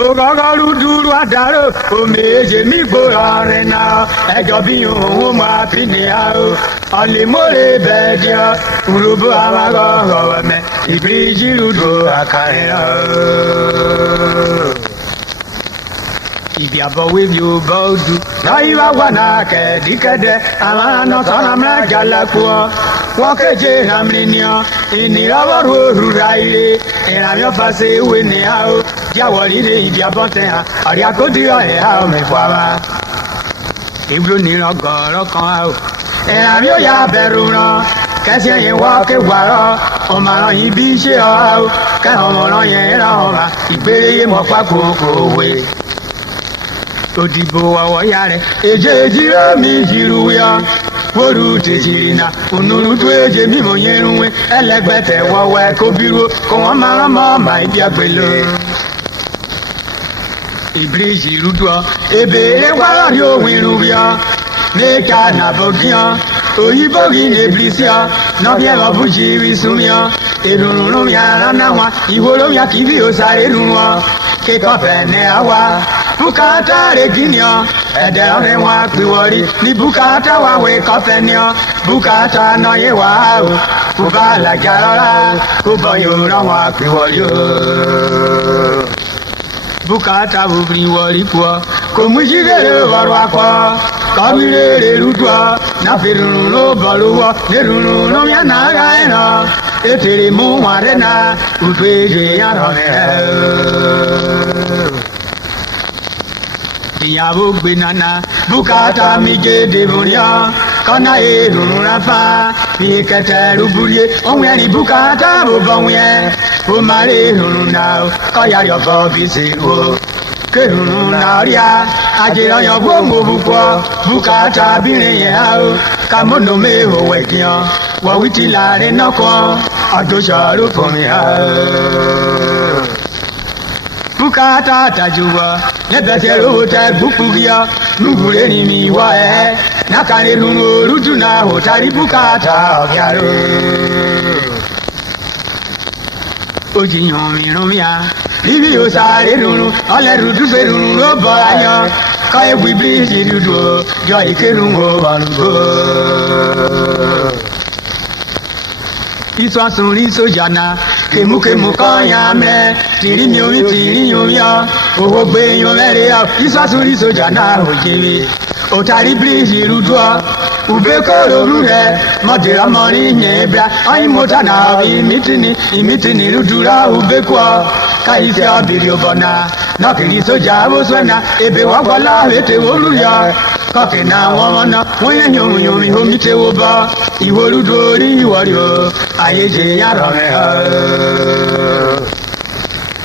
Ogagaru duru adaro, o meje mi gbora rena, ejo bi ohun ma fini aro, ale more bedia, Urhobo amago me, ibriji rudo akaya. Ibi with you both do. Now you are one ake, dikade, amano sonamra jalakua. Walk a jay hamlinia, in the hour who rile, and I'm your face winning out. Jawali, if you are botea, Ariako dear, how me fava. If you need a god or come out, and I'm your yaberuna, Cassia, you walk a wara, or my be share out, can on yera, he pay him off a cocoa away. Odibo awayare eje jira mi jiruya woru tejirina onuru to eje mi mo yerunwe elegbete wowe ko biro ko won mara mo ma ibi agbele ibriji rudo ebere wara ri owirubia neka na bogia oyibo gi neblisia no bia obuji risumia erurun mi ara na wa ihoro ya kibi o sare runwa ke ko fe ne awa Bukata reginio, edere wa piwori, ni bukata wa we kofenio, bukata no ye wa, bukala jarara, kubayura wa piwori. Bukata ubri wori kwa, komujire warwa kwa, kamire rudwa, na firunu no baluwa, nerunu no ya naraina, etere mu warena, ubege ya rone. Ìyàwó gbé nana bùkátà mi gédé bóyá kọ́nà èrò rafa bí kẹtẹ rúbúlé ohun ẹni bùkátà bó bọ̀ wẹ́ ó máa rí ìrùn náà kọ́yà yọ̀bọ̀ bí ṣe wò kérùn náà rí a àjẹyọ̀ bó mo bùkọ́ bùkátà bírin yẹn á o kàmónú mẹ́hò wẹ̀kìyàn wọ̀wí ti láàrin náà kan àdóṣàrò fún mi á. Bukata tajuwa, nebetero te bukugia, nubure ni mi wa nakane lungo rutuna hotari bukata ogyaro. Oji yomi romia, ibi osare runu, ole rudu se runu lo boya, kae wibri jirudo, jo ikerungo balugo. Iswa suri sojana, kemu kanya me, tiri yomiya, owo gbe yan mere ya, iswa suri sojana ojewe, otari briji rudwa, ube koro re, modera mori nyebra, ai motana imitini rudura ube kwa, kaise abiri obona, nakiri soja woswena, ebe wagwala hete woluya, kake na wamana, woye yomi homite woba, iworudori iwario, ayeje yarome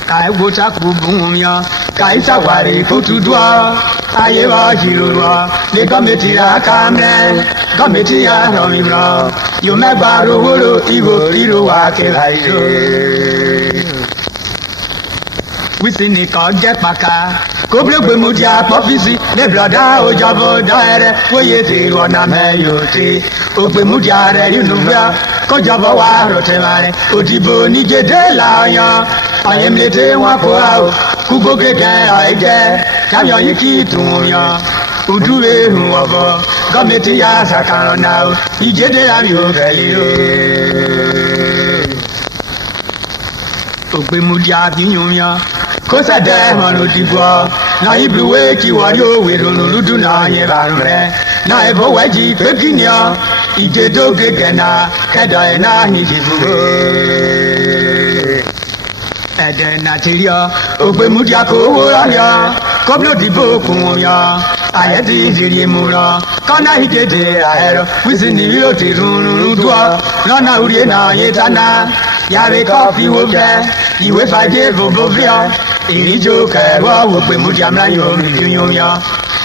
kai gota kubumya kai sawari kutudwa aye wa jirurwa le committee akamne committee ya romira yo megbaro woro igo riro wa ke laide wisini ko je paka ko blegbe mu dia office le bloda ojabo daere woye ti ona meyote ogbe mu dia re yunubia ko jabo wa rote mare odibo ni gede layan ayemlete wa ko ao kugo gege aige kamyo yiki tunya uduwe huobo committee ya sakana igede ami o feliro ogbe mu dia binyumya ko sade manu digbo na ibluwe ki wari o werunu ludu na yin barure na ebo weji pekinia igedo gegena keda na hidibuwe ede na tiria ogbe mudia ko wora ya koblo dibo kun ya ayedi diri mura kana igede ahero wisini wi o ti runu dua lana uri na yetana yare coffee wo be iwe faje bobo via irijo kẹrọ ogbe mudia mlayo mi yoya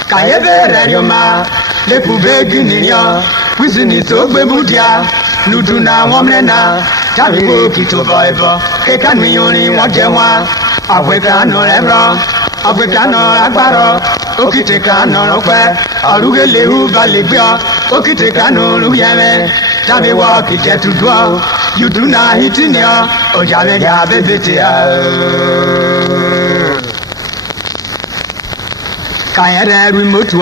kayebe re yoma le pube giniya wisini to gbe mudia nudu na womlena tabi ko kito boybo ke kanu yorin won je wa Africa no lebro Africa no agbaro okite kanu rope aruge lehu balegbe okite kanu luyeme tabi wa kije tudwa you do na hitinia o jale ya bebete Kayere remote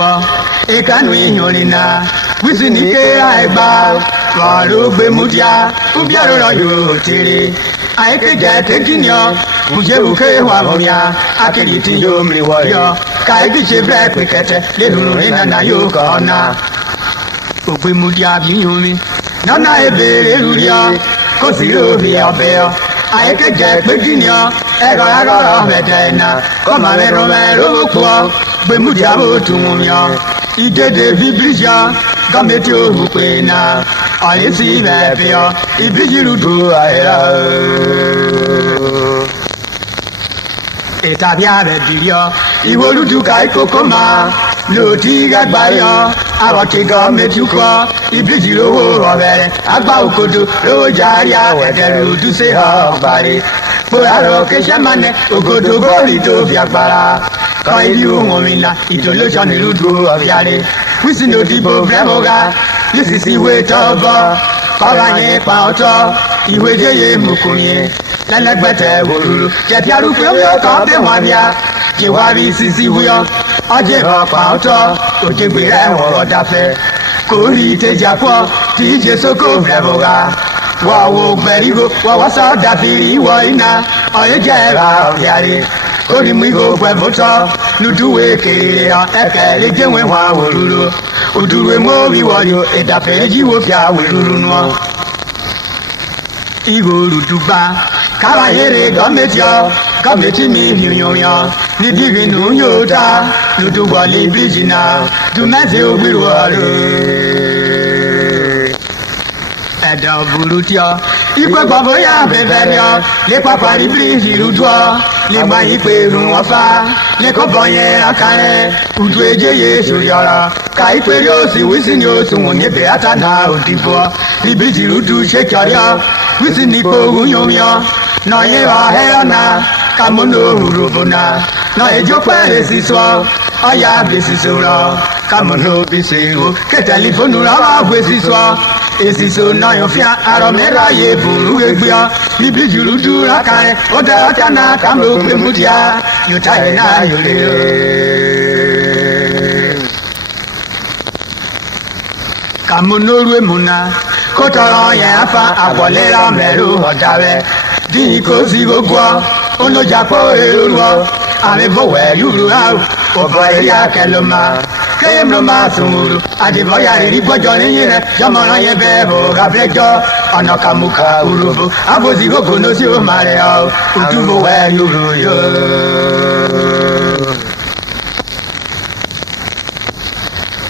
Ekanwi Yolina, Wizinike Aiba, Walu Bemudia, Ubiaro Yotiri. I could get a guinea, Ujebuke Wavoya, Akiti Yomri warrior, Kaiji Black Wicket, Little Rina Yokona. Ubimudia Yumi, Nana Ebelia, Cosio Via Bear. I could get Virginia, Ega Vedena, Comare Romero, Bemudiabo to Mumia, Ide de Vibria, Gametio Hupena, I see that fear, Ibiru to Etabia Vedia, Iwolu Kaiko Coma, no Tiga Bayo, Awakiga Metuka, Ibijiro, Abaukodu, Rojaria, where to say how body. Poaro Keshamane, Ogodo Gorito Viabara, Kaidu Momina, Itolution Ludu of Yale, Wisino Tipo Bremoga, this is the way to Pavane Pauto, Iwe Mukunye, Lanagbete Wuru, Jetiaru Kape Wabia, Jewabi Sisi Wio, Ajeva Pauto, Ojibwe or Dafe, Kuri Tejapo, TJ Soko Bremoga. Wow, very good. What was out that the Waina? I get out Yari. Couldn't we go where Vota? No do it, Eke, again when Wawulu. Who do a movie while you ate a page you of Yawulu. Igo Lutuba, Karahere, Gametia, Gametimi, New York, Nidivinu Yota, Lutubali, Bridgina, to Mazio Wilwaru. Ada Bulutia, Ipa Baboya, Beveria, Le Papa Libri, Ludua, Le Maipe, Ruafa, Le Coboye, Akane, Udweje, Suriara, Kaiperio, Wisinio, Sumone Beatana, Utipo, Libri Ludu, Shekaria, Wisinipo, Uyomia, Noeva, Helena, Kamono, Rubona, Noejopa, Siswa, Aya, Besisura, Kamono, Bisiru, Ketalifonura, Besiswa. Esi so na yofia aromera ye buru egbia bibi jurudu rakare oda tana kamlo pemutia yutai na yole kamonoru emuna kotoro ye afa abolera meru odawe di ko si gogwa onojapo eruwa ame bowe yuru au obo ya keloma Kayemno Masuru, Adivoya, Ribojo, Yamana Yebebo, Gabejo, Anakamuka, Urhobo, Abozigo, Konosio, Mario, Utubo, where you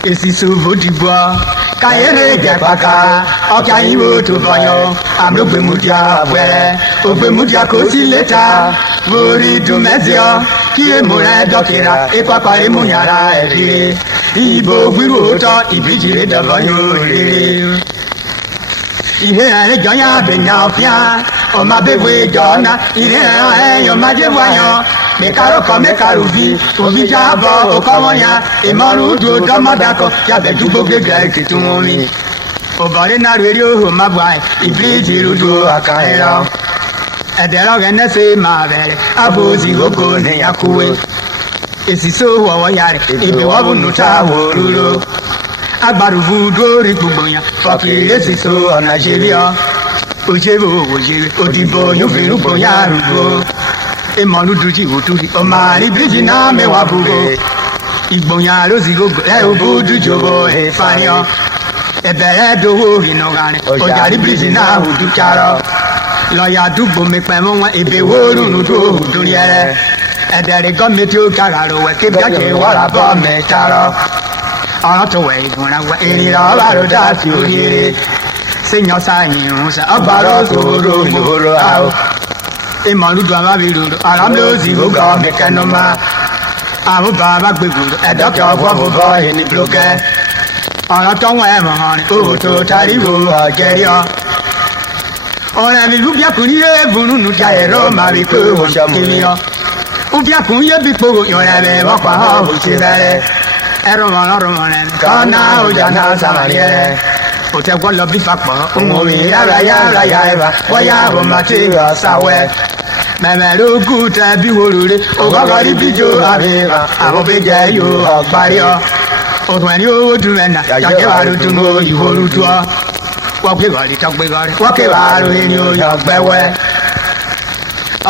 Esi Suvo Dibois, Kayere Depaka, Okaiwo to Boyo, Amobemudia, where Obemudia Cosileta, Vori to Mezio, Kiemura Dokira, Epapa Munyara, Ibo Wiruta, Ibijire Davayo. Ihe Joya Benafia, O Mabewe Donna, Ihe, O Majewayo, Mekaro Mekaruvi, Ovijabo, Okamaya, Emarudo, Damadako, Yabetubo Greg to me. O Barina Radio, Mabwai, Ibijirudo, Akaera. At the Roganese Mavel, Abozi Goko, Yakue. Esi so wawayare, ibe wabu nuta woruro. Agbaruvu dori bubonya, fakiri esi so Nigeria. Ojebo, odibo yufiru bonya rubo. Emonu duji uturi, omari brijina me wabugo. Igbonya rozi gogo, obudu jobo efanyo. Ebere dowo hinogane, ojari brijina udukaro. Loya dugbo mekpemo ebe woru nudo uduriere. Edere gọọmenti oke aghara owe kebịa ka ịwara bọọmenti tara ọtụwe igụra gwa eriri ọbara dasi ohere si nyọsa anyị hụsa ọgbara ọsọ oro n'oro ahụ ịmọrụdu amabiruru aramlozi oge ọmekenụma ahụba agbegoro ẹdọkẹ ọgbọbụbọ enibloke ọrọtọnwa ẹmọhọrin ohoto tariwo ọjẹrìọ ọrẹ mi lúbíàkùn ní ebùnú nùjà ẹrọ màrí pé òṣèkìlíọ Ubiakun ye bipogo yore bakwa ha buchire Eromane kana ujana samarie Ote gwala bifakpa umomi yara eva Waya bomati sawe mẹ̀mẹ̀ ló kú tẹ bí wòlúre ògọ́gọ́ rí bíjó àbíwá àwọn bèjẹ yóò ọ̀gbárí ọ òtún ẹni owó dùn mẹ́nà yàgé wà ló dùn ó ìwòlú tó ọ wọ́n ké gọ́rí tó gbé gọ́rí wọ́n ké wà ló ẹni oyè ọ̀gbẹ́wẹ́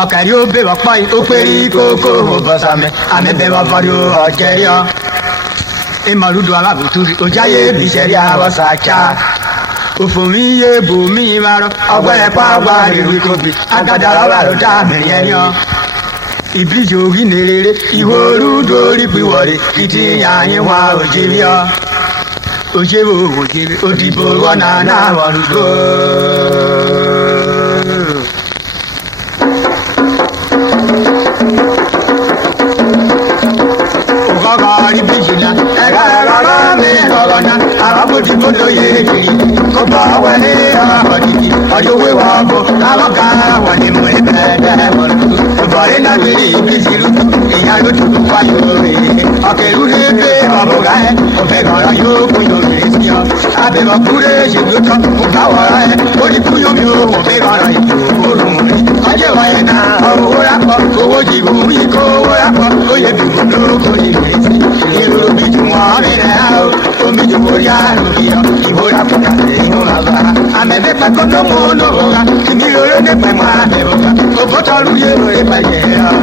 ọ̀kẹ́rì ó bẹ̀ wọ́pọ̀ yìí ó péri kókó bọ́sàmẹ́ àmì bẹ̀ wọ́n fọ́dọ̀ ọ̀jẹ̀ yọ ìmọ̀lúdọ̀ alábòtúri ojáyé bìsẹ̀rí àwọ̀sàkà òfòmí yé bòmí ìmárọ̀ ọgbẹ́rẹ́ pàgbà ìlú ìkóbi agadara wà ló dá mẹ́rin ẹni ọ. ìbíjì orí nèrèrè ìwò olúdorí pìwọ̀rẹ̀ ìtì yàyín wa òjèlé ọ. òjèlé òjèlé òdìbò wọnà náà wọ̀lúgbò. ògọ́gọ́ ìbíjì náà ẹ̀rọ mi lọ́rọ̀ náà àbábòdì gbọ́dọ̀ yé kiri kó bá wọlé ọ̀dìdì ọdún wíwọ́ ọ̀bọ̀ àwọn kan wà ní mú ẹ̀ẹ́dẹ́ wọ̀lú ìbọ̀lẹ́ lágbèrè ìbíjì lùtù ìyá lùtù wáyé òwe ọ̀kẹ́rù ní pé ọ̀bùgá ẹ̀ òfẹ́ gọ̀ọ̀rọ̀ yóò kún yóò rè sí ọ abẹ́bọ̀ kúrẹ́ ṣèlútọ́ òkà wọ̀rọ̀ ẹ̀ ó ní kú yóò mi ò òfẹ́ gọ̀ọ̀rọ̀ ìtò òrùn rẹ̀ ọjọ́ wáyé náà owó rápọ̀ owó jìbù yìí kó owó rápọ̀ ó yẹ bí mo lóko yìí rè sí ìlú bí tí wọ́n rí rẹ̀ á omi tó kó yá lórí ọ ìbora kó kàlẹ́ inú àgbà àmẹ́fẹ́ pẹ́kọ́ tó mú olówó ra tìmí lórí nípa ìmọ̀ àbẹ̀wò ká òbótọ́ lu yé lórí pẹ̀yẹ ọ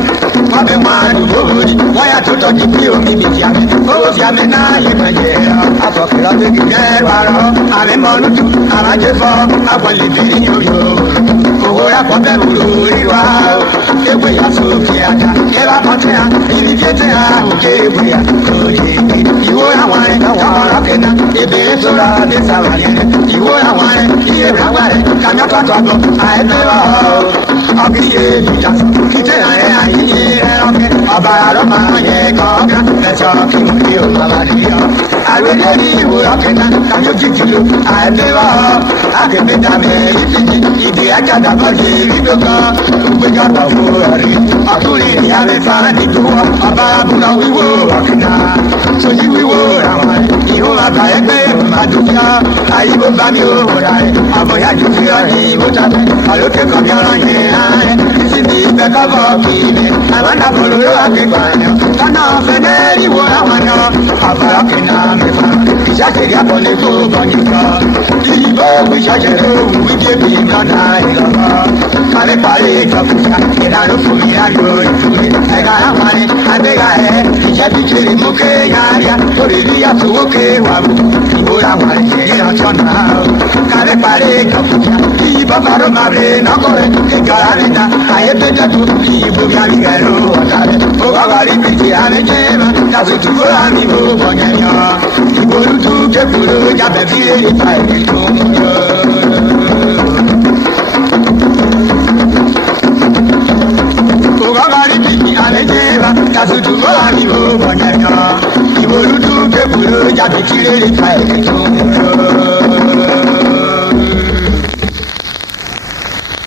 wọ́n bẹ mọ́ àdúgbò rí wọ́n yà tó tọ́jú bí omi mi ti àmì owó fi àmì náà yé pẹ̀yẹ ọ àfọ̀kìlọ́ tó kì í jẹ́ parọ́ àmì mọ́lútù àmàjẹ́fọ́ àgbọ̀lẹ̀bẹ̀rẹ̀ ní orí owó rákọ̀ bẹ́ẹ̀ wúlò rí wa ewé yà sókè àjà ẹ̀rọ mọ́tẹ́ à ìrì jẹ́tẹ́ à òkè ewé yà òye ìwó àwọn rẹ̀ káwọn rọ́kẹ́ náà ìbéèrè tó rà ní sàwárẹ̀ rẹ̀ ìwó àwọn rẹ̀ iye bàbá rẹ̀ kàmíọ́tọ̀tọ̀ gbọ́ àìpẹ́ wà ọ̀bí yé ìjà kìtẹ́ àrẹ àyíyé rẹ̀ ọ̀kẹ́ ọba àrọ́mà yẹ kọ́ọ̀ká ẹ̀ṣọ́ kí n fi òun bàbá rẹ̀ yọ. àwẹ̀dẹ́ ní ìwó rọ́kẹ́ náà kàmíọ́jì kìlọ̀ àìpẹ́ wà akẹ́kẹ́ dàmẹ́ ìfìdí ìdí àjàdà bọ́ọ̀lì ìdókòó gbẹjọba wo rẹ ọkùnrin ìyá rẹ fara nìdúró ọba abúlé wíwó ọkùnà sojú wíwó àwọn ìhó àgbà ẹgbẹ́ ìmàdùkúná àyíkó bá mi ò rà ẹ àbọ̀yá ju fi ọ ní ìwó tàbí ọlọ́kẹ́ kan bí ọ̀rọ̀ yẹn rẹ títí ní ìfẹ́ kọ́kọ́ kìíní àwọn dàbọ̀lù ló akẹ́kọ̀ọ́ àyàn lọ́nà fẹ́lẹ́ ìwó àwọn náà àbọ̀rọ̀ kìnnà mẹ́fà ìṣàṣẹ̀rí àbọ̀lẹ̀ kó bọ̀ nìkan ìyìnbó ìṣàṣẹ̀rí òwú wíkẹ́ lọ́nà ìlọ́kọ̀ kálẹ̀ parí ìjọkùnjà ìlànà fún mi ayò ìfúri ẹ̀ka àwọn ẹ̀ abẹ́yà ẹ̀ ìjẹ́bi kiri mú kéèyàn torí rí àtúwó kéwà mú ìwúra wà lè ọjọ́ náà kálẹ̀ parí ìjọkùnjà ìyí bàbá ló máa rè nọ́kọ̀rẹ́ ìjọra rẹ̀ dá ayé bẹ́jẹ̀ tó ìyìnbó mi àmì ẹ̀rọ ọ̀tá rẹ̀ òkọ́kọ́ rí bìtì àmì jẹ́mà dàtútù kó àmì bó bọ̀nyẹ̀yọ ìgbòlùtù kékeré jábẹ̀ bí èrè pa èdè tó ń yọ. Alejeba, kasutu bọ́ọ̀lì ó mọ̀nyẹ̀yàn, ìwòlúdú kébùrú jáde kí lè rí pa ètò.